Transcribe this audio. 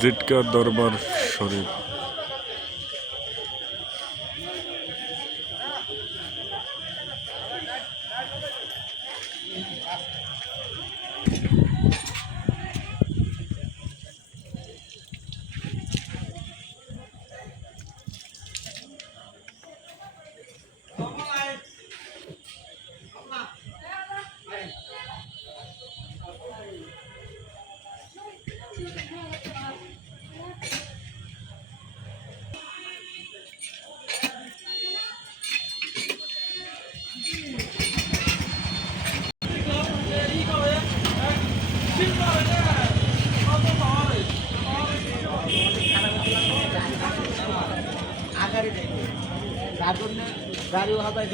জিটকা দরবার শরীফ। আগারে দেখে। যার জন্য গাড়িও হাতায়